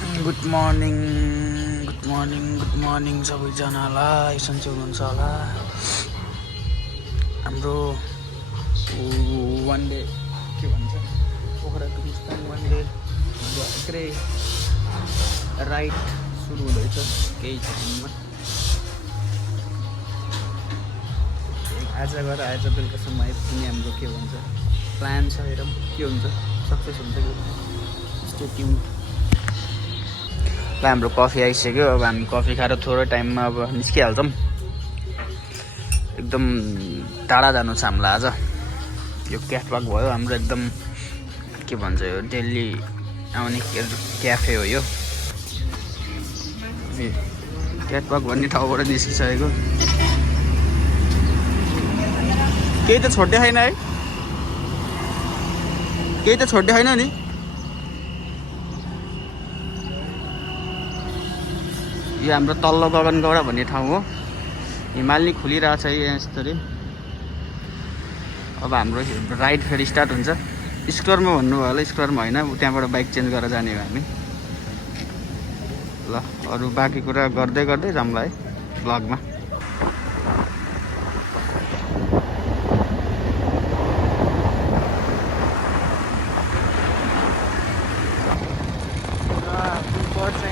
Good morning सबैजनालाई सन्चै हुनुहुन्छ होला। हाम्रो वान डे के भन्छ पोखरा टुरिस्ट वान डे यत्रै राइड सुरु हुँदैछ केही क्षणमा। आज गएर आज बेलुकासम्म आइपुग्ने हाम्रो के भन्छ प्लान छ, हेरौँ के हुन्छ, सक्सेस हुन्छ कि स्टे ट्युन। ल हाम्रो कफी आइसक्यो, अब हामी कफी खाएर थोरै टाइममा अब निस्किहाल्छौँ। एकदम टाढा जानु छ हामीलाई आज। यो क्याटवाक भयो हाम्रो एकदम के भन्छ यो डेली आउने क्याफे हो यो। क्याटवाक भन्ने ठाउँबाट निस्किसकेको, केही त छोड्दै छैन है, केही त छोड्दै छैन नि। यो हाम्रो तल्लो गगनगौडा भन्ने ठाउँ हो, हिमालय खुलिरहेछ यहाँ यसरी। अब हाम्रो राइड फेरि स्टार्ट हुन्छ। स्क्वायरमा भन्नुभयो होला, स्क्वायरमा होइन, त्यहाँबाट बाइक चेन्ज गरेर जाने हो हामी। ल अरू बाँकी कुरा गर्दै गर्दै जाउँला है ब्लगमा।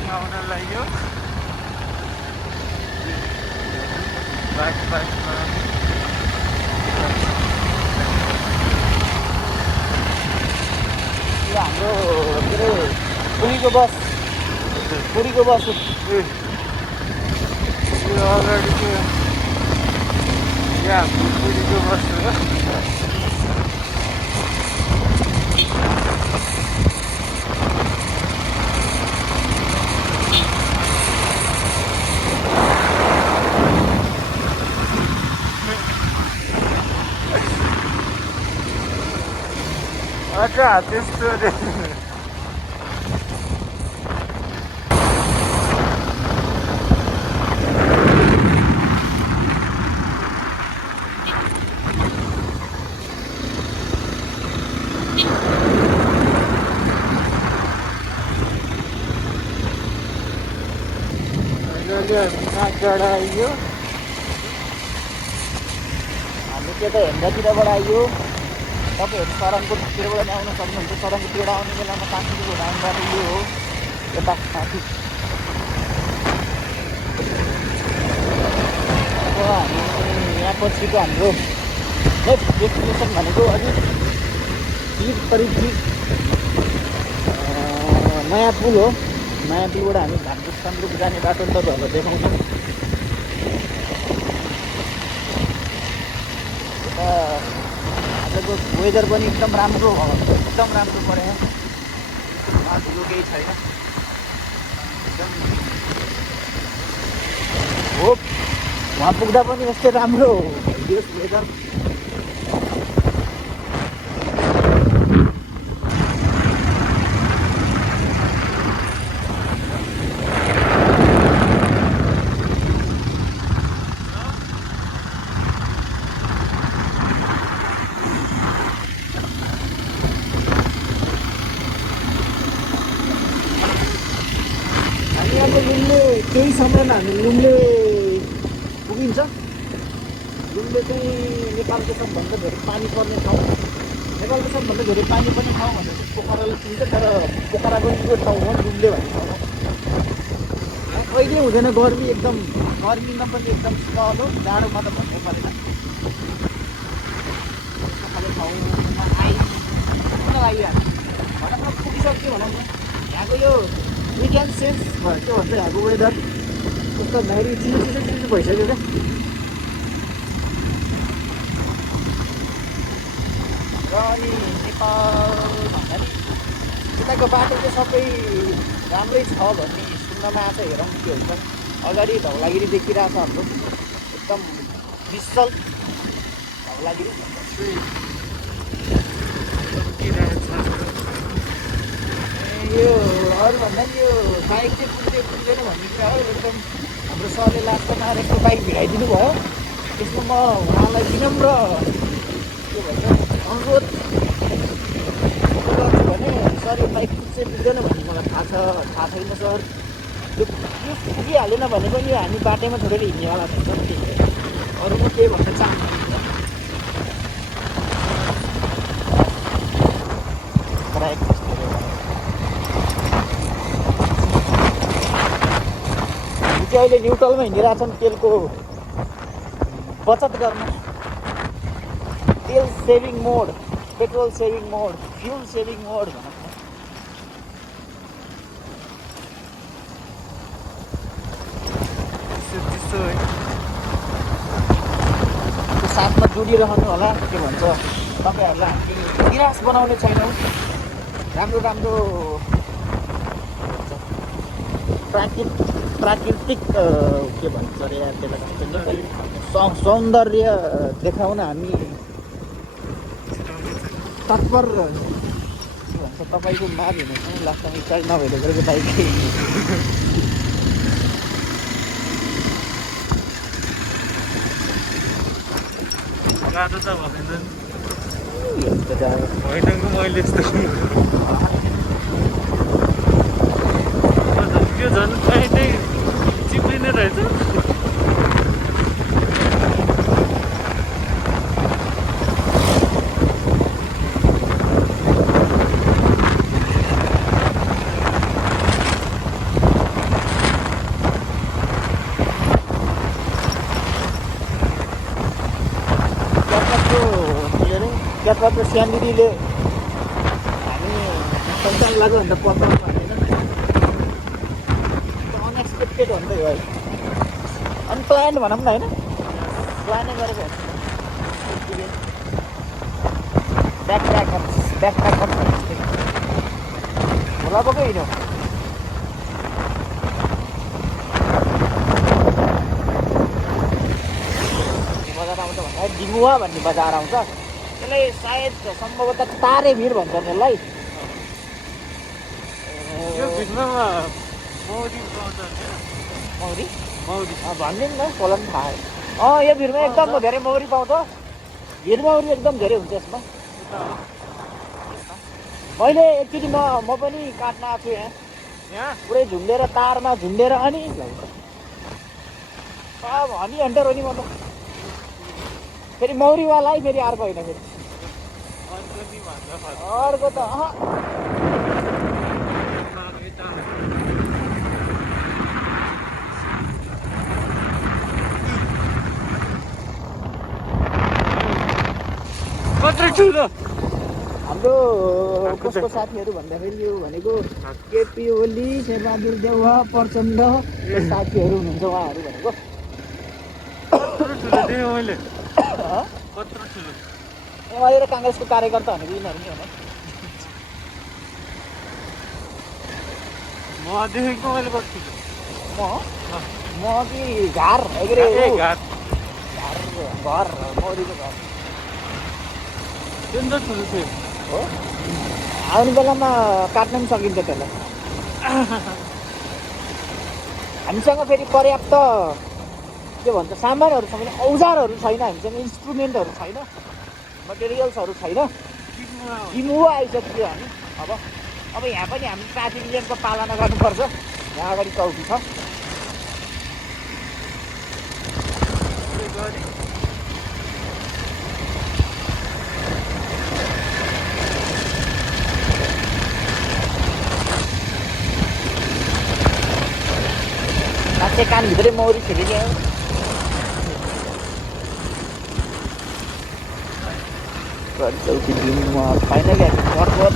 आउन लाग्यो हाम्रो के अरे पुरीको बस अगाडि त्यो यहाँ पुरीको बस हो। अच्छा त्यस्तो चढाइयो हामी त्यता हेन्दातिरबाट आइयो। तपाईँहरू सरङकोतिरबाट नि आउन सक्नुहुन्छ। सरङकोतिर आउने बेलामा काठमाडौँबाट आउने बाटो यो हो, यता माथि। अब हामी यहाँ पछिको हाम्रो नेक्स्ट डेस्टिनेसन भनेको अझै करिब नयाँ पुल हो। नयाँ पुलबाट हामी भातरुक सन्दुक जाने बाटो तपाईँहरूलाई देखाउँछौँ। आजको वेदर पनि एकदम राम्रो पऱ्यो, धुलो केही छैन। एकदम होप वहाँ पुग्दा पनि यस्तै राम्रो भइदियोस् वेदर। केही समयमा हामी लुम्ले पुगिन्छ। लुम्ले चाहिँ नेपालको सबभन्दा धेरै पानी पर्ने ठाउँ, नेपालको सबभन्दा धेरै पानी पर्ने ठाउँ भनेर चाहिँ पोखराले चिन्छ, तर पोखराको यो ठाउँ हो लुम्ले भन्ने ठाउँ हो। कहिले हुँदैन गर्मी, एकदम गर्मीमा पनि एकदम शीतल हो, जाडोमा त भन्नु परेन। खाले ठाउँमा आइपुग्न लागि हामी भनौँ पुगिसक्यो भनौँ न। यहाँको यो वी क्यान सेन्स भयो के भन्छ यहाँको वेदर कस्तो भारी चिसो भइसक्यो क्या। र अनि नेपाल भन्दा नि यताको बाटो चाहिँ सबै राम्रै छ भन्ने सुन्नमा आएको छ। हेरौँ के हुन्छ। अगाडि धौलागिरी देखिरहेको छ हाम्रो, एकदम विशाल धौलागिरी। यो अरूभन्दा नि यो बाइक चाहिँ पुग्दैन भन्ने कुरा हो। एकदम हाम्रो सरले लास्टमा आएर यस्तो बाइक भिडाइदिनु भयो। त्यसमा म उहाँलाई विनम्र के भन्छ अनुरोध गर्छु भने सर यो बाइक चाहिँ पुग्दैन भन्ने मलाई थाहा छैन सर। यो पुगिहालेन भने पनि हामी बाटैमा छोडेर हिँड्नेवाला छ सर। अरू म केही भन्न चाहन्छु। अहिले न्युट्रलमा हिँडिरहेछन् तेलको बचत गर्न। तेल सेभिङ मोड, पेट्रोल सेभिङ मोड, फ्युल सेभिङ मोड भनौँ न। त्यो साथमा जोडिरहनु होला। के भन्छ तपाईँहरूलाई हामी निराश बनाउने छैनौँ। राम्रो राम्रो प्राकृतिक के भन्छ अरे यार त्यसलाई सौन्दर्य देखाउन हामी तत्पर। के भन्छ तपाईँको माग हुने लास्टमा स्टार्ट नभएर गरेको बाइकै गाडो त भएन होइन मैले यो झन् कहीँ चिप्लिने रहेछ। त्यसबाट स्यान्डिनीले हामी सन्तान लाग्यो भने त पर्छ भन्दैन। अनएक्सपेक्टेड भन्दै हो है, अनप्लान्ड भनौँ न होइन, प्लानै गरेको ब्याक होला पक्कै हिँड्यो। बजार आउँछ भन्दा डिमुवा भन्ने बजार आउँछ। त्यसलाई सायद सम्भवतः तारे भिर भन्छ त्यसलाई। मौरी भनिदिउँ न, कसलाई पनि थाहा। यो भिरमा एकदम धेरै मौरी पाउँछ। भिर मौरी एकदम धेरै हुन्छ यसमा। मैले एकचोटि म पनि काट्न आएको छु यहाँ पुरै झुन्डेर तारमा झुन्डेर अनि हनी हन्टर हो नि म त। फेरि मौरीवाला है, फेरि अर्को होइन, फेरि अर्को त कत्रो ठुलो। हाम्रो कसको साथीहरू भन्दाखेरि यो भनेको केपी ओली, शेरबहादुर देउवा, प्रचण्ड साथीहरू हुनुहुन्छ उहाँहरू भनेको। एमाले र काङ्ग्रेसको कार्यकर्ता भनेको यिनीहरू नै हो। म कि घर मौरीको घर हो। आउने बेलामा काट्न पनि सकिन्छ त्यसलाई। हामीसँग फेरि पर्याप्त के भन्छ सामानहरू छ भने, औजारहरू छैन हामीसँग, इन्स्ट्रुमेन्टहरू छैन, मटेरियल्सहरू छैन। डिमुवा आइसक्यो हामी। अब यहाँ पनि हामी ट्राफिक नियमको पालना गर्नुपर्छ। यहाँ अगाडि चौकी छ। कानभित्रै मौरी खेलिदियो। चौकी दिनमा फाइनली हामी पर्वत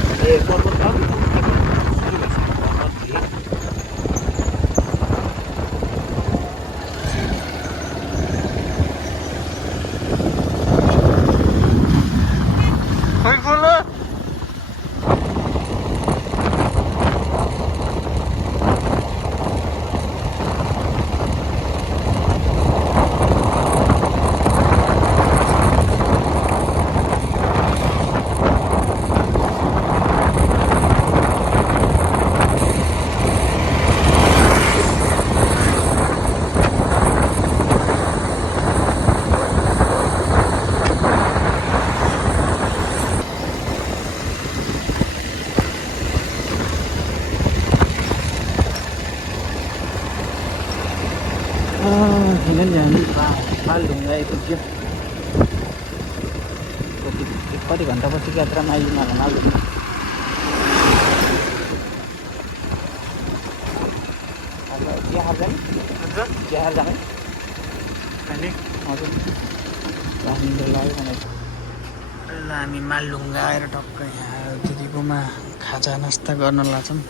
फाइनली हामी मालढुङ्गा आइपुग्यो। कति घन्टापछि यात्रामा आइदिनु होला मालढुङ्गा। चियाहार जाने चियाहार जाने हजुर लाग्यो भने ल हामी मालढुङ्गा आएर टक्क यहाँ दिदीकोमा खाजा नास्ता गर्न लाग्छौँ।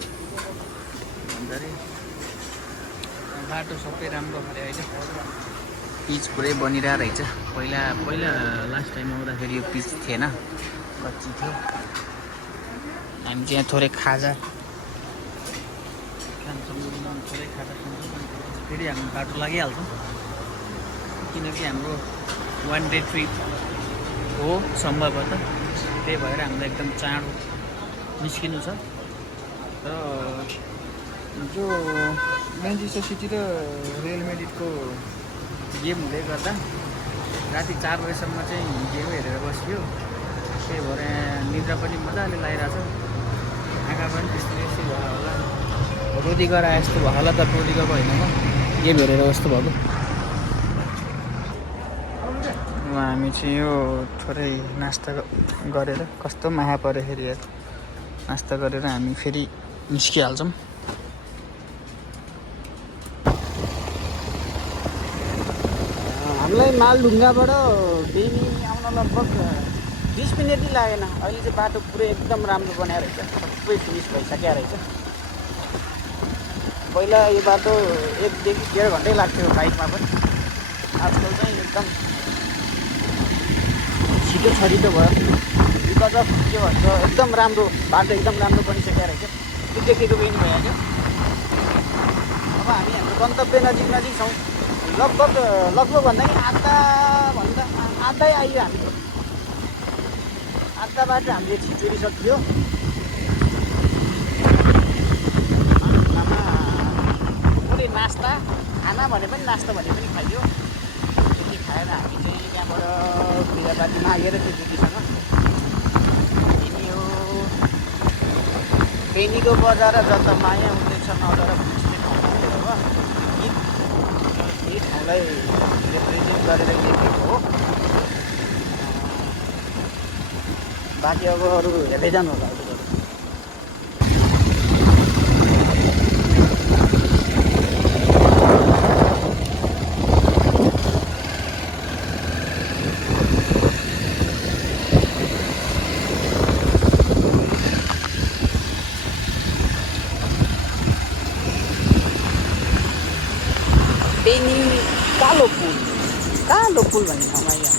बाटो सबै राम्रो खाले होइन, पिच पुरै बनिरहेको रहेछ। पहिला लास्ट टाइम आउँदाखेरि यो पिच थिएन, कच्ची थियो। हामी चाहिँ यहाँ थोरै खाजा खान्छौँ, थोरै खाजा खान्छौँ, फेरि हामी बाटो लागिहाल्छौँ। किनकि हाम्रो 1 डे ट्रिप हो सम्भवतः, त्यही भएर हामीलाई एकदम चाँडो निस्किनु छ। र जो म्यान्चेस्टर सिटी र रियल मेड्रिडको गेम हुँदै गर्दा राति 4 बजेसम्म चाहिँ गेम हेरेर बस्यो। त्यही भएर निद्रा पनि मजाले लागिरहेछ, आँखा पनि त्यस्तै भयो होला। रोदी गराए जस्तो भयो होला त, रोदी गएको होइन म, गेम हेरेर जस्तो भएको। हामी चाहिँ यो थोरै नास्ता गरेर, कस्तो माया पऱ्यो फेरि यार, नास्ता गरेर हामी फेरि निस्किहाल्छौँ। हामीलाई मालढुङ्गाबाट बेनी आउन लगभग 20 मिनट नै लागेन। अहिले चाहिँ बाटो पुरै एकदम राम्रो बनाएर रहेछ, सबै फिनिस भइसकेको रहेछ। पहिला यो बाटो 1 देखि 1.5 घन्टै लाग्थ्यो बाइकमा पनि, आजकल चाहिँ एकदम छिटो छरिटो भयो। बिकज अफ के भन्छ, एकदम राम्रो बाटो एकदम राम्रो बनिसकेको रहेछ। त्यो देखेको पनि भइहाल्यो। अब हामी हाम्रो गन्तव्य नजिक छौँ। लगभग भन्दा नि आधा आइयो। हामी आधा बाटो हामीले छिचुरिसक्यो। पुरै नास्ता खाना भने पनि नास्ता भने पनि खाइयो। त्यति खाएर हामी चाहिँ त्यहाँबाट बिहाबाटी मागेर त्यो दिदीसँग हिँड्यो। बेनीको बजार जता माया हुँदैछ नजर पुग्ने ठाउँमा हो। यी ठाउँलाई रिप्रेजेन्ट गरेर लेखेको हो। बाँकी अब अरू हेर्दै जानु होला। बेनी कालो पुल भन्ने ठाउँमा यहाँ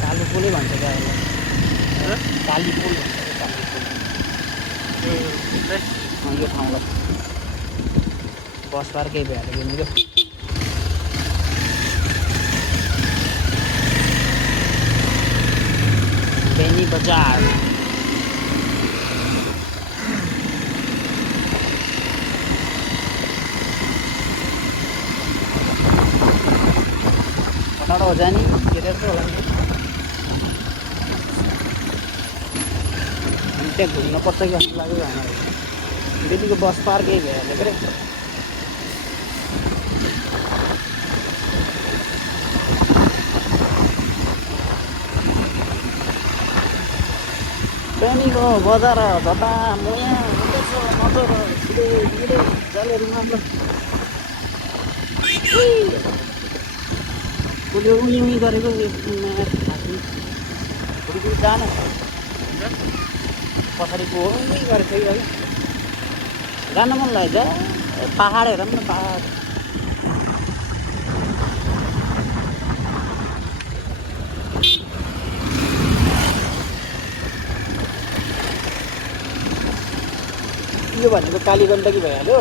कालो पुलै भन्छ क्या, काली पुल भन्छ। यो ठाउँलाई बस पार्कै भइहाल्यो बेनीको। बेनी बजार हो जाने के अरे होला। त्यहाँ घुम्नुपर्छ कि जस्तो लाग्यो हामीलाई। बेनीको बस पार्कै भइहाल्यो के अरे। बेनीको बजार जता मुया हुँदैछ नजर छिटो जलेर मात्र उनी गरेको जान पछाडिको उनी गरेको है। जान मन लाग्छ। पाहाड हेरौँ न, पाहाड यो भनेको कालीगण्डकी भइहाल्यो।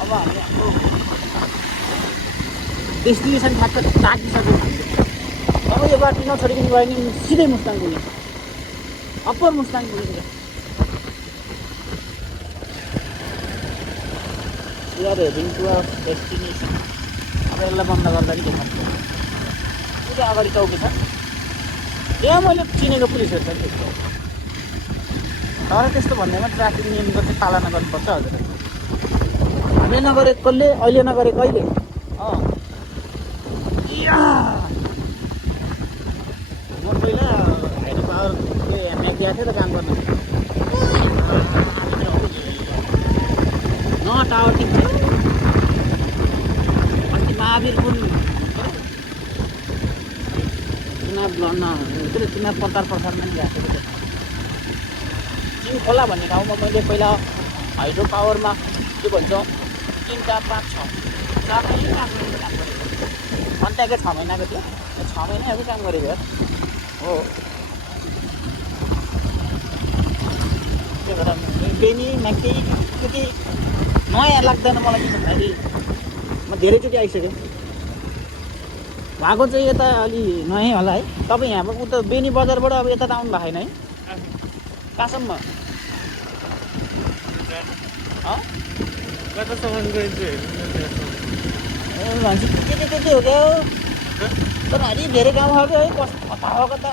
अब हामी हाम्रो डेस्टिनेसन ठ्याक्क ताकिसक्यो। अब यो बाटो नछोडिकन गयो भने सिधै मुस्ताङ पुग्ने, अप्पर मुस्ताङ पुग्ने। We are heading to our destination. अब यसलाई बन्द गर्दा नि देखाउँछ। त्यो अगाडि चौकी छ, त्यहाँ मैले चिनेको पुलिसहरू छ। तर त्यस्तो भन्दैमा ट्राफिक नियमको चाहिँ पालना गर्नुपर्छ हजुर। हामीले नगरे कसले, अहिले नगरे कहिले? म पहिला हाइड्रो पावरले म्याच दिएको थियो त काम गर्नु। टावर टिप्छ अस्ति महावीर कुन चुनाव लड्न के अरे चुनाव प्रचारमा नि गएको थियो। चिन खोला भन्ने ठाउँमा मैले पहिला हाइड्रो पावरमा के भन्छ 3 4 5 6 4 महिना काम गरेको। अन्त्याकै 6 महिनाको थियो, 6 महिनाहरू काम गरेको हो। त्यही भएर बेनीमा केही नयाँ लाग्दैन मलाई किन भन्दाखेरि म धेरैचोटि आइसकेँ। भएको चाहिँ यता अलि नयाँ होला है। तपाईँ यहाँ उता बेनी बजारबाट अब यता त आउनु भएको छैन है? कहाँसम्म? कतासम्म गइन्छ भन्छ त्यति हो क्या। तर अलि धेरै गाउँ खालको है, कस्तो कता हो कता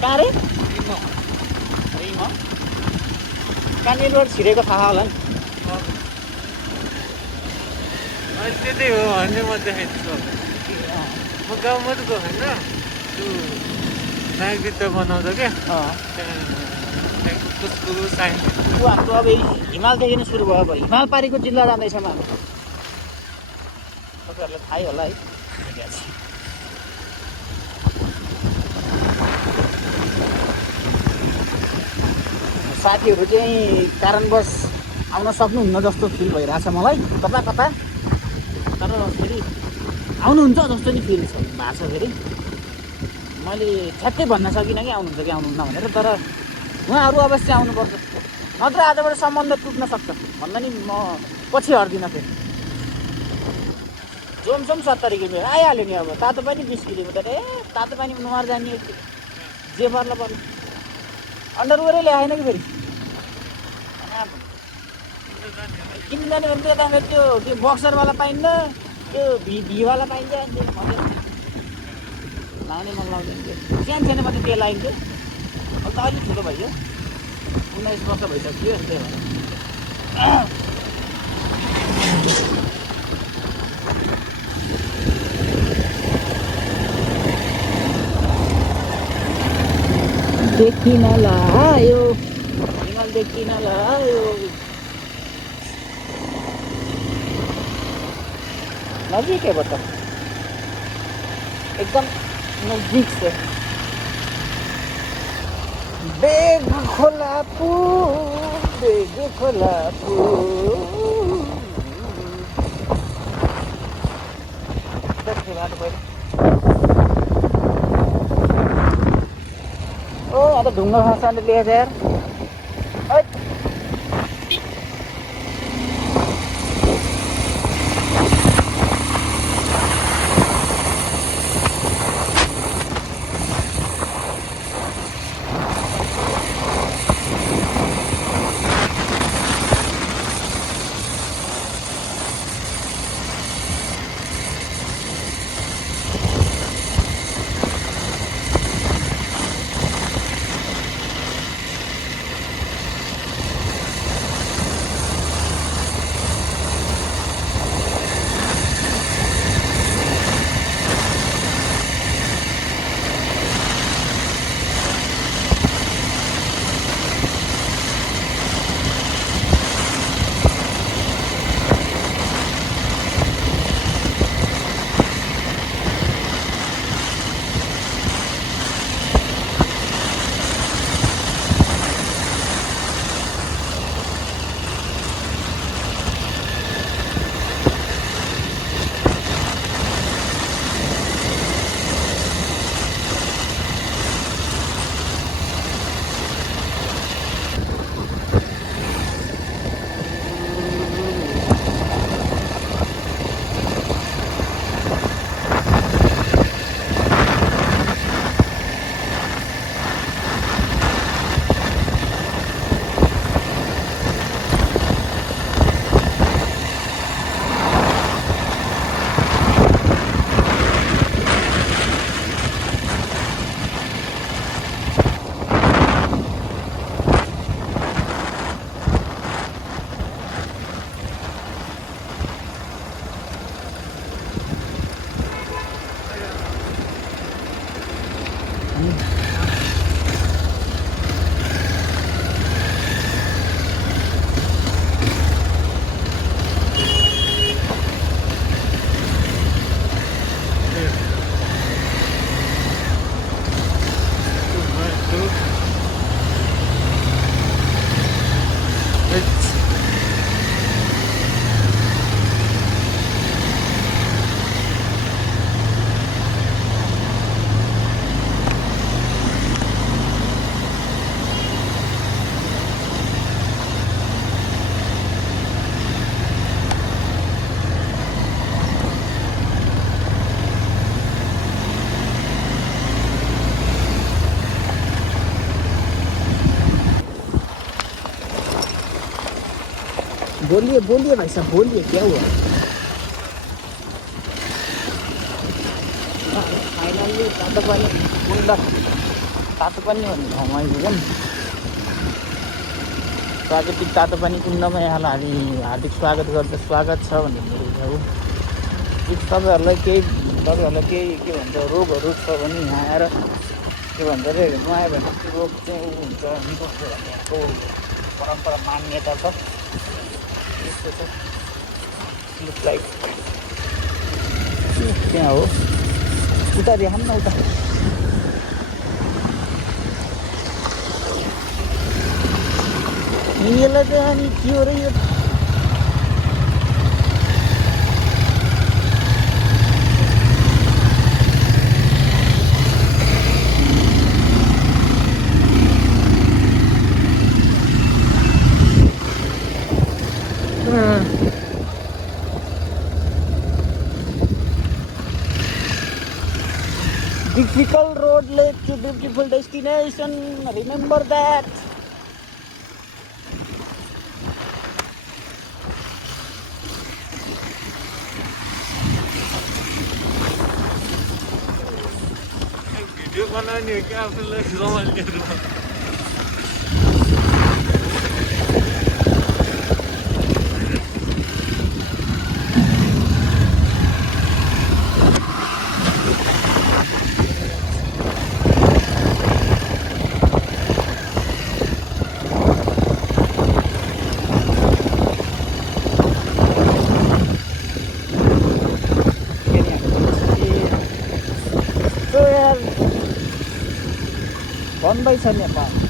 कहाँ रे? कहाँनिर छिरेको थाहा होला नि। त्यतै हो भन्ने म देखाइदिन्छु। म गाउँमा त गएको होइन, त्यो नागरिकता बनाउँछ क्या हाम्रो अब हिमालदेखि नै सुरु भयो। अब हिमाल पारिको जिल्ला जाँदैछौँ हामी। तपाईँहरूलाई थाहै होला है। साथीहरू चाहिँ कारणवश आउन सक्नुहुन्न जस्तो फिल भइरहेछ मलाई कता कता। तर फेरि आउनुहुन्छ जस्तो नि फिल भएको छ। फेरि मैले ठ्याक्कै भन्न सकिनँ कि आउनुहुन्छ कि आउनुहुन्न भनेर। तर उहाँहरू अवश्य आउनुपर्छ, नत्र आजबाट सम्बन्ध टुट्न सक्छ भन्दा नि म पछि हट्दिनँ। फेरि जोमसोम 70 किलोमिटर आइहाल्यो नि। अब तातो पानी 20 किलोमिटर। तातो पानी नुहार जाने जे पर्ला पर्ला। अन्डरवेयरै ल्याएन कि फेरि किन जाने भने त फेरि त्यो बक्सरवाला पाइन्न, त्यो भीवाला पाइन्छ। अनि लाउने मन लाउँदैन त्यो सानो मात्रै त्यो लगाइन्थ्यो। अब त अलिक ठुलो भइयो, 19 वर्ष भइसक्यो। त्यही भएर देखिन लायो हिमाल, देखिन लायो। नजिक है बता, एकदम नजदीक से। बेग खोला ओ आता ढुङ्गा खसाल्ने लिएछ यार। नि बोलिए भाई साहब बोलिए क्या हुआ फाइनली तातोपानी कुण्ड तातोपानी भन्ने ठाउँमा आइपुग्यौँ प्राकृतिक तातोपानी कुण्डमा यहाँलाई हामी हार्दिक स्वागत छ भन्ने मेरो तपाईँहरूलाई केही के भन्छ रोगहरू छ भने यहाँ आएर के भन्छ अरे हेर्नु आयो भने त्यो रोग चाहिँ हुन्छ निको हुन्छ भन्ने यहाँको परम्परा मान्यता छ यस्तो छ लुक लाइक त्यहाँ हो उता देखाउँ न उता यसलाई चाहिँ अनि के हो र यो difficult road led to beautiful destination. Remember that. Video बनाउने हो कि आफूलाई रमाइलो बन्दै छ नेपाल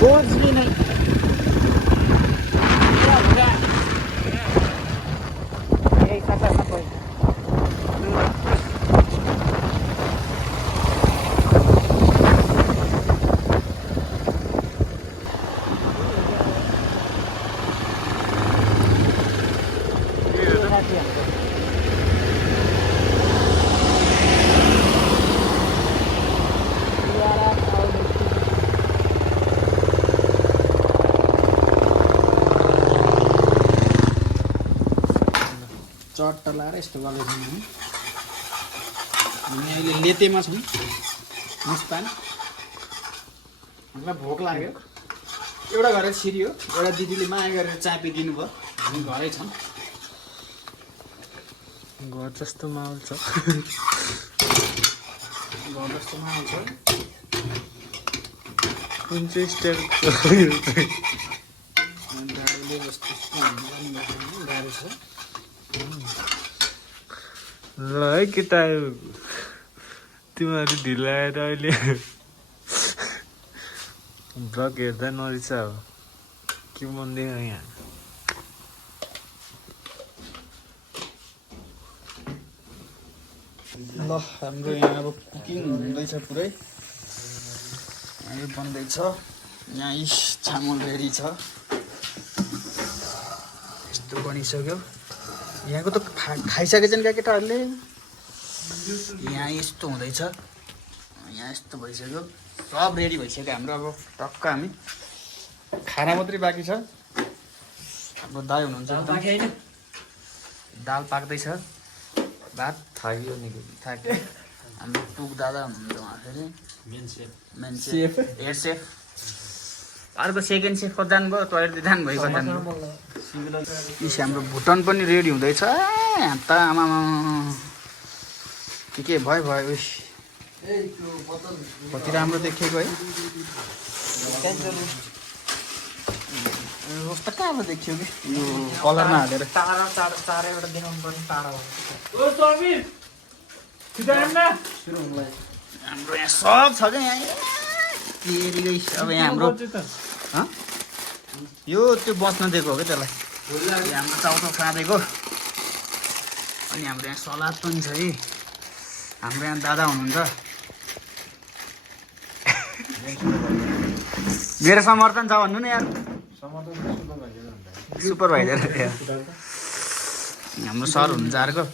कुछ भी नहीं क्या होगा यही खतरनाक कोई चट्ट लाएर यस्तो गर्दैछौँ हामी अहिले लेतेमा छौँ मुस्तान हामीलाई भोक लाग्यो एउटा घर छिरियो एउटा दिदीले माया गरेर चापिदिनु भयो हामी घरै छौँ घर जस्तो माहौल छ घर जस्तो माहौल छ कुन चाहिँ स्टाइलको यो चाहिँ गाडीले जस्तो गाडी छ ल है केटा तिमीहरू ढिलाएर अहिले भ्लग हेर्दा नरिस हो के मनदैन यहाँ ल हाम्रो यहाँ अब कुकिङ हुँदैछ पुरै यो बन्दैछ यहाँ इस चामल रेडी छ यस्तो बनिसक्यो यहाँको त खाइसकेछन् क्या केटाहरूले यहाँ यस्तो हुँदैछ यहाँ यस्तो भइसक्यो सब रेडी भइसक्यो हाम्रो अब टक्क हामी खाना मात्रै बाँकी छ हाम्रो दाइ हुनुहुन्छ एकदम दाल पाक्दैछ भात थाक्यो नि थाक्यो हाम्रो टुक दादा हुनुहुन्छ उहाँ फेरि मेन सेफ हेड सेफ अर्को सेकेन्ड सेफ कता जानुभयो टोइलेट जानुभयो कता जानुभयो इस हाम्रो भुटन पनि रेडी हुँदैछ यहाँ त आमा के भयो भयो उस कति राम्रो देखिएको है रोस्ट त कहाँबाट देखियो कि यो कलरमा हालेर चारैवटा देखाउनु पर्ने टाढा हाम्रो यहाँ सब छ क्या यहाँ अब यहाँ हाम्रो यो त्यो बस्न दिएको हो क्या त्यसलाई हाम्रो चाउचाउ खाँदैको अनि हाम्रो यहाँ सलाद पनि छ है हाम्रो यहाँ दादा हुनुहुन्छ मेरो समर्थन छ भन्नु न यार सुपरभाइजर हाम्रो सर हुनुहुन्छ अर्को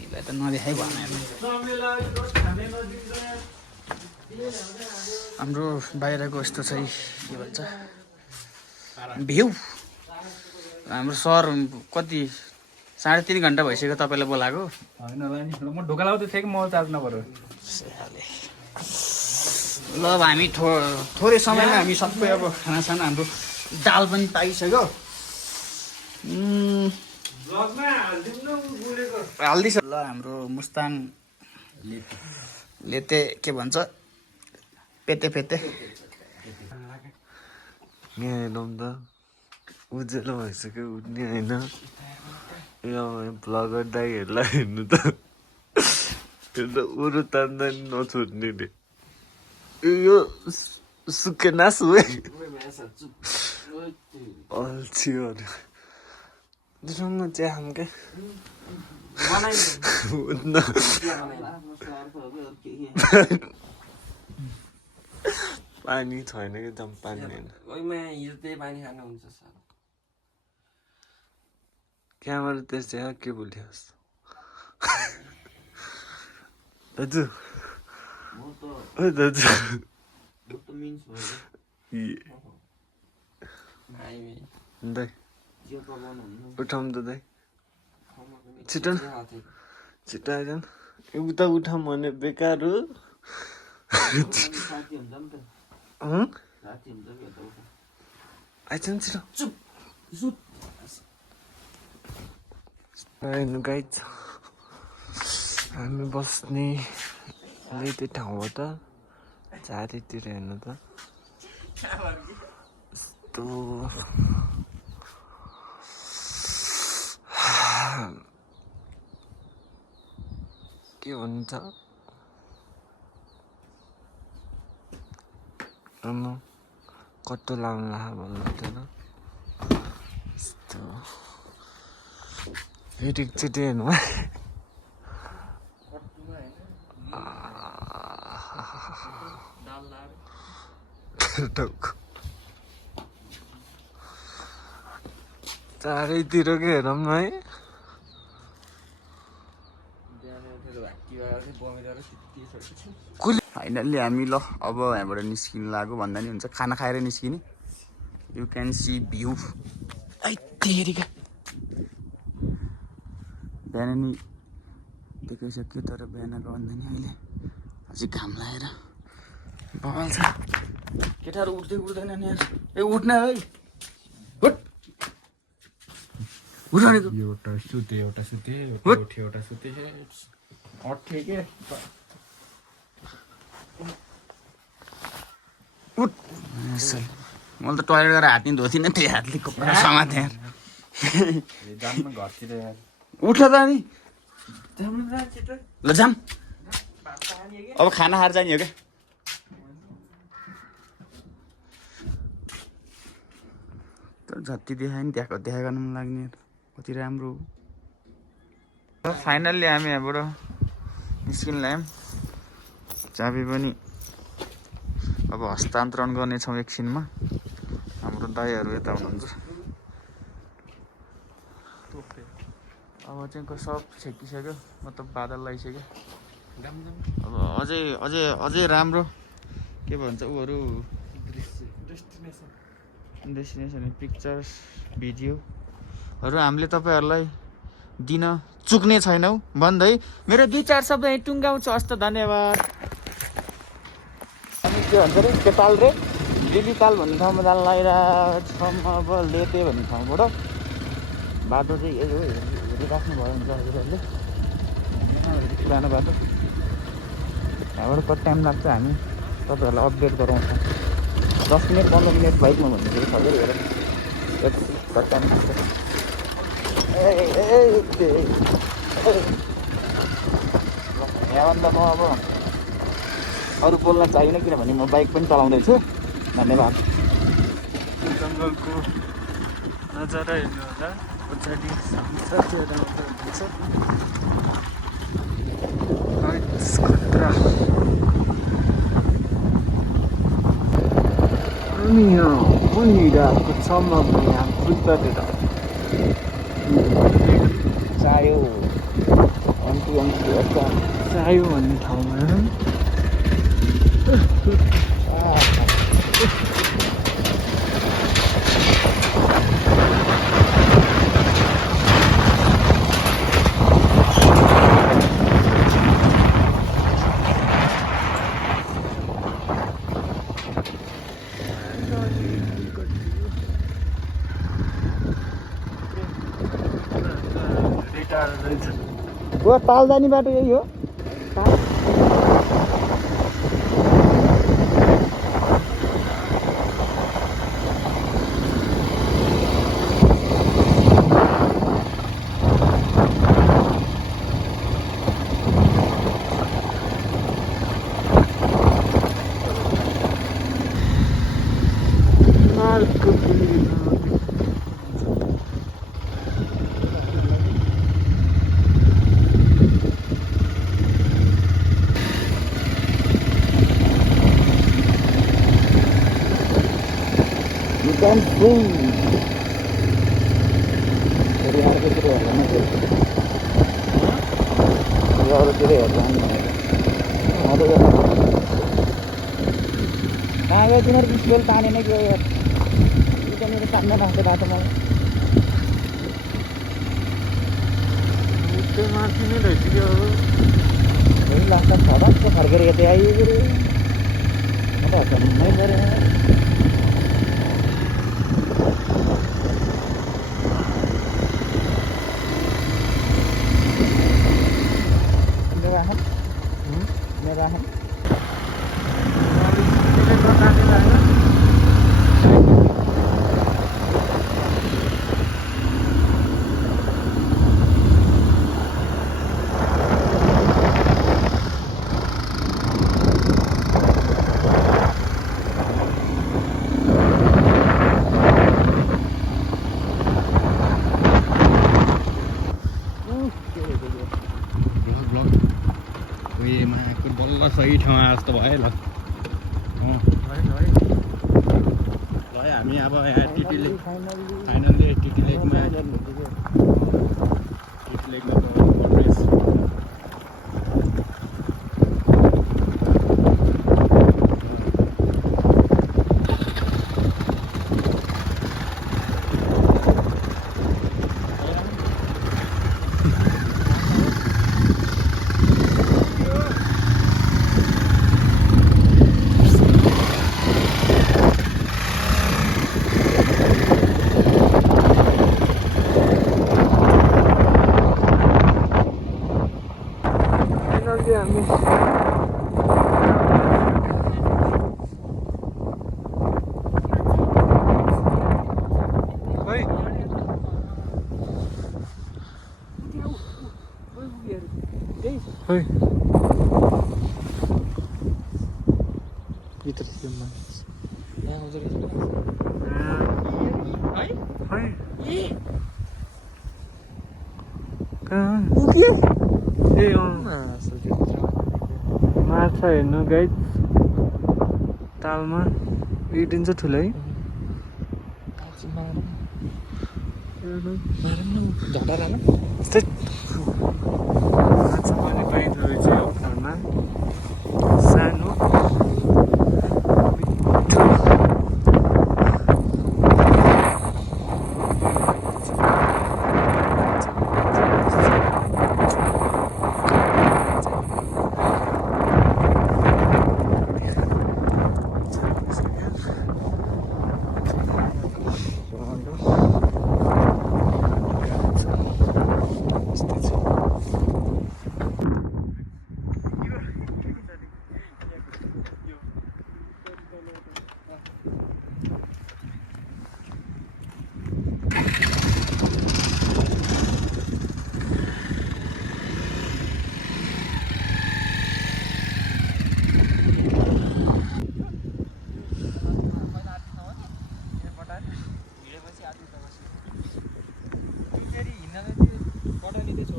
यसलाई त नदेखाइ भएन हाम्रो बाहिरको यस्तो छ के भन्छ भ्यू हाम्रो सर कति 3.5 घन्टा भइसक्यो तपाईँलाई बोलाएको होइन होला नि म ढोका लाउँदै थिएँ कि म चार्ज नपऱ्यो ल अब हामी थोरै समयमा हामी सबै अब खानासाना हाम्रो दाल पनि पाइसक्यो हाल्दैछ ल हाम्रो मुस्ताङ लेते के भन्छ पेते पेते यहाँ हेर्नु त उज्यालो भइसक्यो उठ्ने होइन यो भ्लगर दाइहरूलाई हेर्नु त यो त उरु तान्दा नि नछोड्ने रे यो सुकेनास हो है अल्छीहरू दिसँग चिया खाऊँ क्या पानी छैन कि जम पानी होइन क्यामेरा त्यस्तै के बोलिस् दाजु ओ दाजु दाइ उठाउँ त दाइ छिटो न छिटो आइज न उता उठाउँ भने बेकार हो आइज न छिटो हेर्नु गाइज हामी बस्ने त्यो ठाउँ हो त चारैतिर हेर्नु त यस्तो के भन्छ कस्तो लाउनु भन्नु थिएन यस्तो फेरि एकचोटि हेर्नु है चारैतिरकै हेरौँ न है फाइनल्ली हामी ल अब यहाँबाट निस्किनु लाग्यो भन्दा नि हुन्छ खाना खाएर निस्किने यु क्यान सी भ्यू तेरिका बिहान नि देखाइसक्यो तर बिहानको भन्दा नि अहिले अझै घाम लागेर बवाल छ केटाहरू उठ्दै उठ्दैन नि यार ए उठ्न है उठ उठाउनेको एउटा सुते एउटा सुते उठ्यो एउटा सुते अठे के उठ मैले त टोइलेट गएर हात नि धोथिनँ त्यही हातले कपडा समातेँ जान्न घरतिर यार उठ त अनि ल जाम अब खाना खाएर जाने हो क्या जति देखायो नि त्यहाँ देखा गर्नु मन लाग्ने कति राम्रो हो फाइनल्ली हामी यहाँबाट निस्किन ल्यायौँ चाबी पनि अब हस्तान्तरण गर्नेछौँ एकछिनमा हाम्रो दाइहरू यता हुनुहुन्छ अब चाहिँ सब छेकिसक्यो मतलब बादल लगाइसक्यो अब अझै राम्रो के भन्छ उहरू डेस्टिनेसन पिक्चर्स भिडियोहरू हामीले तपाईँहरूलाई दिन चुक्ने छैनौँ भन्दै मेरो 2-4 शब्द यहीँ टुङ्गाउँछु हस्त धन्यवाद अनि के भन्छ अरे नेपाल रे लिली ताल भन्ने ठाउँमा जान लागिरहेको छौँ अब लेते भन्ने ठाउँबाट बाटो चाहिँ यही हो हेरिराख्नु भयो हुन्छ हजुरहरूले पुरानो बाटो यहाँबाट कति टाइम लाग्छ हामी तपाईँहरूलाई अपडेट गराउँछौँ 10 मिनट 15 मिनट बाइकमा भन्ने हजुर हेर कति टाइम लाग्छ यहाँभन्दा म अब अरू बोल्न चाहिएन किनभने म बाइक पनि चलाउँदैछु धन्यवाद जङ्गलको नजारा हेर्नु होला पछाडि साथीहरू आउँनुहुन्छ अनि यहाँ बनिरहेको छ म यहाँ खुट्टातिर चायो अन्टी चायो भन्ने ठाउँमा गो ताल जाने बाटो यही हो Don't boom. Dari harga itu ya, mana sih? Dari harga itu ya, mana? Ada yang apa? Nah, ya cuma visual tanya nih gue ya. Itu nih tanya nang datang mal. itu masih nih deh dia Ini langsung sahabat ke harga itu aja gitu. Ada apa? Main dari merahan सही ठाउँमा जस्तो भयो ल हामी अब यहाँ TT लेक finally TT लेकमा भित्र थियो मान्छे यहाँ आउँछ रहेछ है खै ए कहाँ पुग्यो ए माछा हेर्नु गाइड तालमा उडिन्छ ठुलै मारौँ न झटा राख्नु माछा पनि पाइँदो रहेछ यो ठाउँमा सानो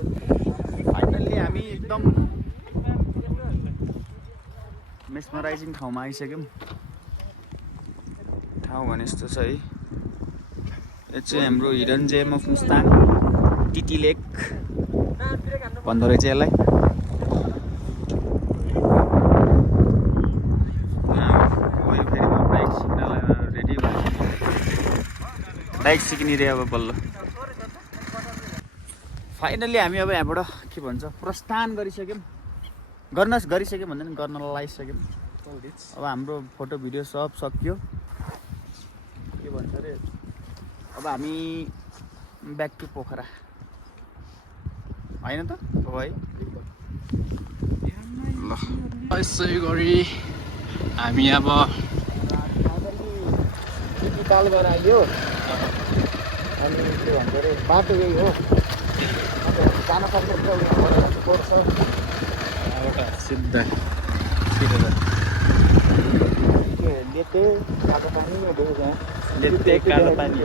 फाइनल्ली हामी एकदम मेस्मराइजिङ ठाउँमा आइसक्यौँ ठाउँ भने यस्तो छ है यो चाहिँ हाम्रो hidden GeM of Mustang TT लेक भन्दो रहेछ यसलाई बाइक सिक्नलाई रेडी भयो बाइक सिक्ने रे अब बल्ल फाइनल्ली हामी अब यहाँबाट के भन्छ प्रस्थान गरिसक्यौँ गरिसक्यौँ भन्दा नि गर्न लगाइसक्यौँ अब हाम्रो फोटो भिडियो सब सकियो के भन्छ अरे अब हामी ब्याक टु पोखरा होइन त हो है ल यसै गरी हामी अब तालबाट आइयो अनि के भन्छ अरे बाटो यही हो जान सक्छ सिधा लेते कालो पानी लेते कालो पानी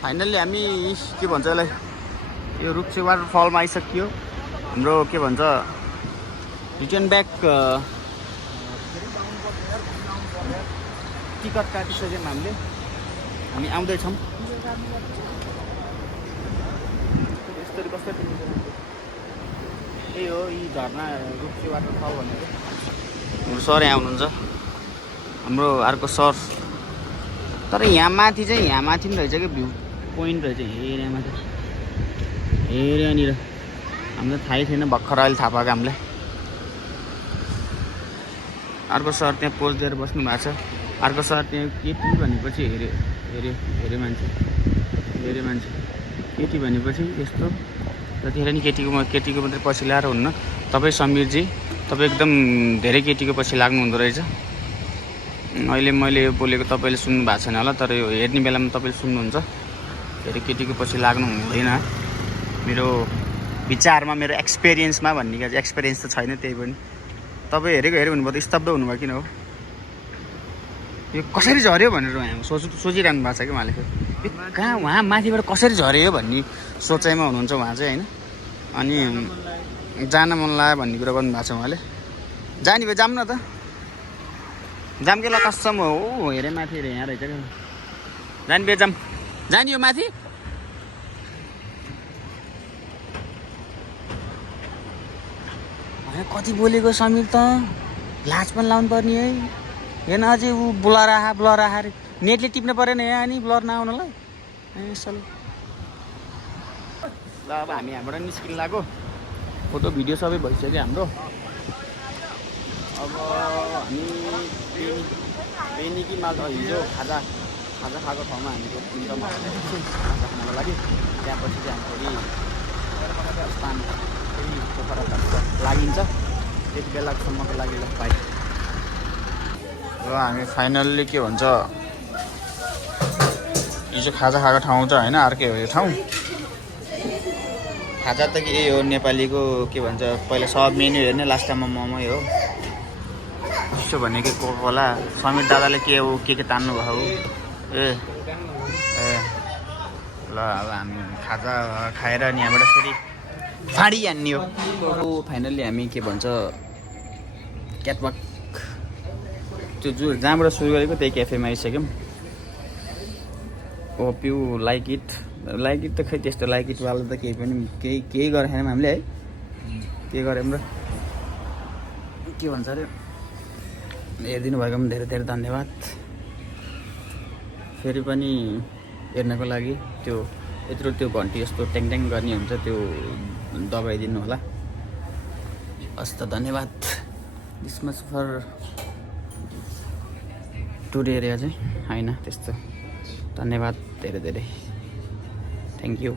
फाइनल्ली हामी के भन्छ यसलाई यो रुक्से वाटरफलमा आइसक्यो हाम्रो के भन्छ रिटर्न ब्याक टिकट काटिसक्यौँ हामी आउँदैछौँ यस्तरी कस्तो यही हो यी झर्ना रुक्से वाटरफल भनेको हाम्रो सर यहाँ आउनुहुन्छ हाम्रो अर्को सर तर यहाँ माथि पनि रहेछ कि भ्यू पोइन्ट रहेछ हेरे माथि हेरे यहाँनिर हामीलाई थाहै थिएन भर्खर अहिले थाहा पाएको हामीलाई अर्को सर त्यहाँ पोज दिएर बस्नु भएको छ अर्को सर त्यहाँ केटी भनेपछि हेरे मान्छे केटी भनेपछि यस्तो जतिखेर नि केटीको मात्रै पछि ल्याएर हुन्न तपाईँ समीरजी तपाईँ एकदम धेरै केटीको पछि लाग्नु हुँदो रहेछ अहिले मैले यो बोलेको तपाईँले सुन्नु भएको छैन होला तर यो हेर्ने बेलामा तपाईँले सुन्नुहुन्छ धेरै केटीको पछि लाग्नु हुँदैन मेरो विचारमा मेरो एक्सपिरियन्समा भन्ने क्या चाहिँ एक्सपिरियन्स त छैन त्यही पनि तपाईँ हेऱ्यो भन्नुभयो त स्तब्ध हुनुभयो किन हो यो कसरी झऱ्यो भनेर यहाँ सोचिरहनु भएको छ कि उहाँले यो कहाँ उहाँ माथिबाट कसरी झऱ्यो भन्ने सोचाइमा हुनुहुन्छ उहाँ चाहिँ होइन अनि जान मन लाग्यो भन्ने कुरा गर्नुभएको छ उहाँले जाने भए जाऊँ न त जाम्केला कसम हो हेरे माथि यहाँ रहेछ क्या जाने भए जाने यो माथि कति बोलेको समीर त लाज पनि लाउनु पर्ने है हेर्न अझै ऊ ब्लर आहा नेटले टिप्नु परेन यहाँ अनि ब्लर नआउनलाई ल अब हामी यहाँबाट निस्किनु लाग्यो फोटो भिडियो सबै भइसक्यो हाम्रो अब हामी बेनी कि माल हिजो खाजा खाएको ठाउँमा हामीको खाजा खानको लागि त्यहाँपछि चाहिँ हामी फेरि स्थान फेरि पोखरा लागिन्छ त्यति बेलासम्मको लागि ल बाई। र हामी फाइनल्ली के भन्छ हिजो खाजा खाएको ठाउँ छ होइन, अर्कै हो यो ठाउँ। खाजा त के हो नेपालीको के भन्छ पहिला सब मेन्यु हेर्ने, लास्ट टाइममा मोमै हो चिसो भनेको कोकोला। समीर दादाले के हो के तान्नु भएको हो ए ए ल अब हामी खाजा खाएर अनि यहाँबाट फेरि फाडी हान्ने हो। फाइनल्ली हामी के भन्छ क्याटवक त्यो जहाँबाट सुरु गरेको त्यही क्याफेमा आइसक्यौँ। होप यु लाइक इट त खै त्यस्तो लाइक इटवाला त केही गरेको छैनौँ हामीले है, के गऱ्यौँ र के भन्छ अरे। हेरिदिनु भएको पनि धेरै धेरै धन्यवाद। फेरि पनि हेर्नको लागि त्यो यत्रो त्यो घन्टी यस्तो ट्याङ गर्ने हुन्छ त्यो दबाइदिनु होला। हस् त धन्यवाद। This much for today area चाहिँ होइन त्यस्तो। धन्यवाद धेरै धेरै, थ्याङ्क यू।